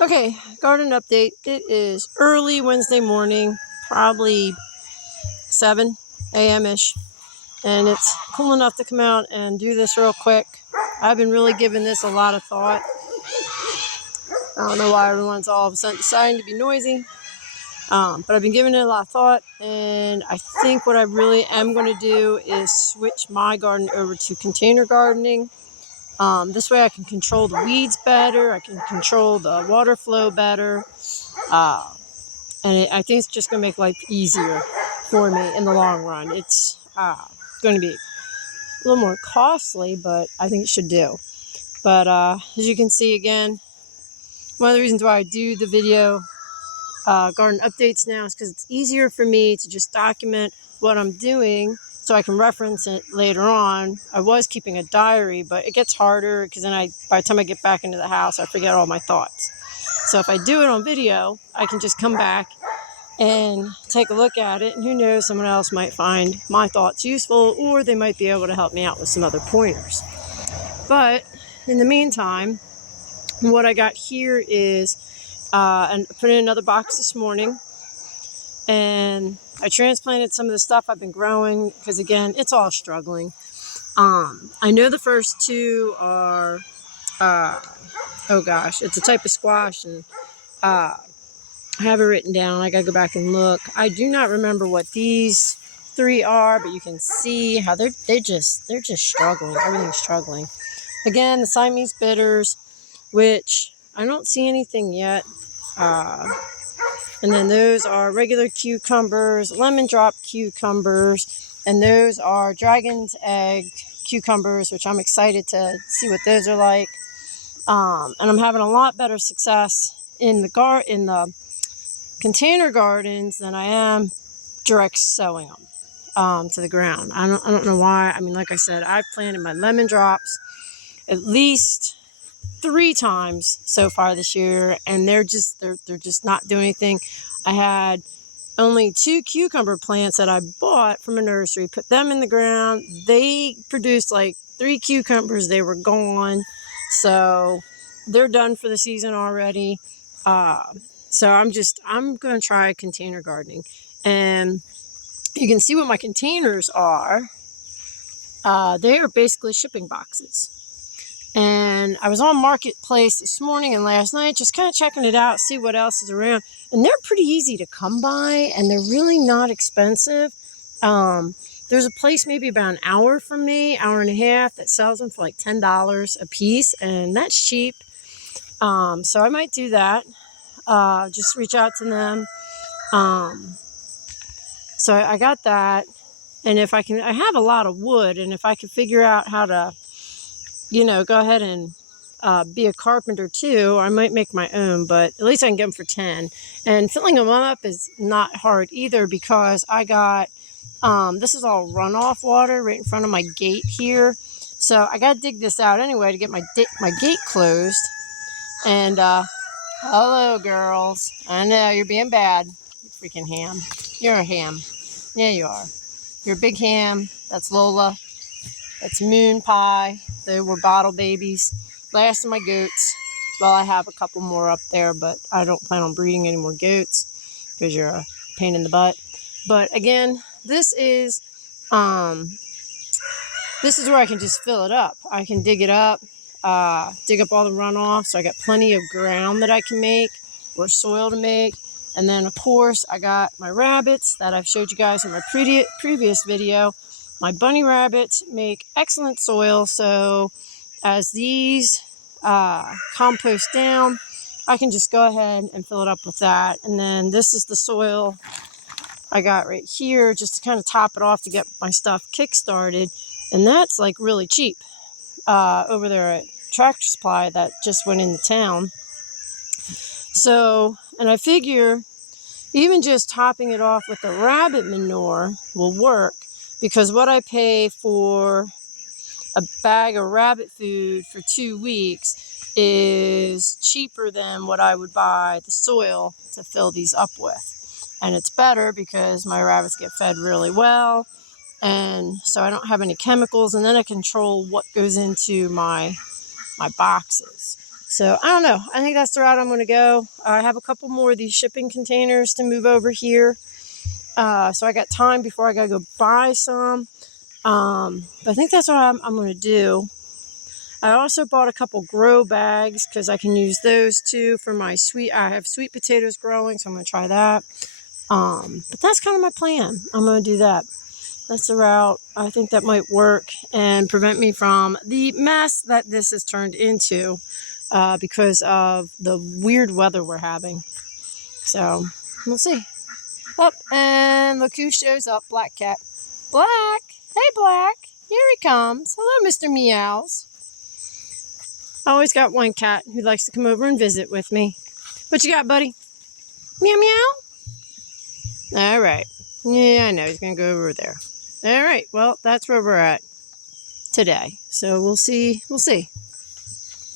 Okay, garden update. It is early Wednesday morning, probably 7 a.m.-ish, and it's cool enough to come out and do this real quick. I've been really giving this a lot of thought. I don't know why everyone's all of a sudden deciding to be noisy, but I've been giving it a lot of thought, and I think what I really am going to do is switch my garden over to container gardening. This way I can control the weeds better, I can control the water flow better. I think it's just going to make life easier for me in the long run. It's going to be a little more costly, but I think it should do. But as you can see, again, one of the reasons why I do the video garden updates now is because it's easier for me to just document what I'm doing so I can reference it later on. I was keeping a diary, but it gets harder because then by the time I get back into the house, I forget all my thoughts. So if I do it on video, I can just come back and take a look at it, and who knows, someone else might find my thoughts useful, or they might be able to help me out with some other pointers. But in the meantime, what I got here is and put in another box this morning, and I transplanted some of the stuff I've been growing because, again, it's all struggling. I know the first two are oh gosh, it's a type of squash, and I have it written down. I gotta go back and look. I do not remember what these three are, but you can see how they're just struggling. Everything's struggling. Again, the Siamese bitters, which I don't see anything yet. And then those are regular cucumbers, lemon drop cucumbers, and those are dragon's egg cucumbers, which I'm excited to see what those are like. And I'm having a lot better success in the container gardens than I am direct sowing them to the ground. I don't know why. I mean, like I said, I've planted my lemon drops at least 3 times so far this year, and they're just not doing anything. I had only 2 cucumber plants that I bought from a nursery, put them in the ground. They produced like 3 cucumbers. They were gone. So they're done for the season already. So I'm going to try container gardening, and you can see what my containers are. They are basically shipping boxes. And I was on Marketplace this morning and last night, just kind of checking it out, see what else is around. And they're pretty easy to come by, and they're really not expensive. There's a place maybe about an hour from me, hour and a half, that sells them for like $10 a piece, and that's cheap. So I might do that. Just reach out to them. So I got that. And if I have a lot of wood, and if I can figure out how to, go ahead and be a carpenter too, I might make my own, but at least I can get them for 10. And filling them up is not hard either, because I got, this is all runoff water right in front of my gate here. So I got to dig this out anyway to get my gate closed. And, hello girls. I know, you're being bad. You freaking ham. You're a ham. Yeah, you are. You're a big ham. That's Lola. That's Moon Pie. They were bottle babies. Last of my goats. Well, I have a couple more up there, but I don't plan on breeding any more goats because you're a pain in the butt. But again, this is where I can just fill it up. I can dig it up, dig up all the runoff, so I got plenty of ground that I can make, or soil to make. And then, of course, I got my rabbits that I've showed you guys in my previous video. My bunny rabbits make excellent soil, so as these compost down, I can just go ahead and fill it up with that. And then this is the soil I got right here, just to kind of top it off to get my stuff kick-started. And that's like really cheap over there at Tractor Supply that just went into town. So, and I figure even just topping it off with the rabbit manure will work, because what I pay for a bag of rabbit food for 2 weeks is cheaper than what I would buy the soil to fill these up with. And it's better because my rabbits get fed really well, and so I don't have any chemicals, and then I control what goes into my boxes. So I don't know. I think that's the route I'm going to go. I have a couple more of these shipping containers to move over here. So I got time before I got to go buy some. But I think that's what I'm going to do. I also bought a couple grow bags because I can use those too for my I have sweet potatoes growing, so I'm going to try that. But that's kind of my plan. I'm going to do that. That's the route. I think that might work and prevent me from the mess that this has turned into because of the weird weather we're having. So we'll see. Oh, and look who shows up, Black Cat. Black! Hey, Black! Here he comes. Hello, Mr. Meows. I always got one cat who likes to come over and visit with me. What you got, buddy? Meow, meow? All right. Yeah, I know. He's going to go over there. All right. Well, that's where we're at today. So we'll see. We'll see.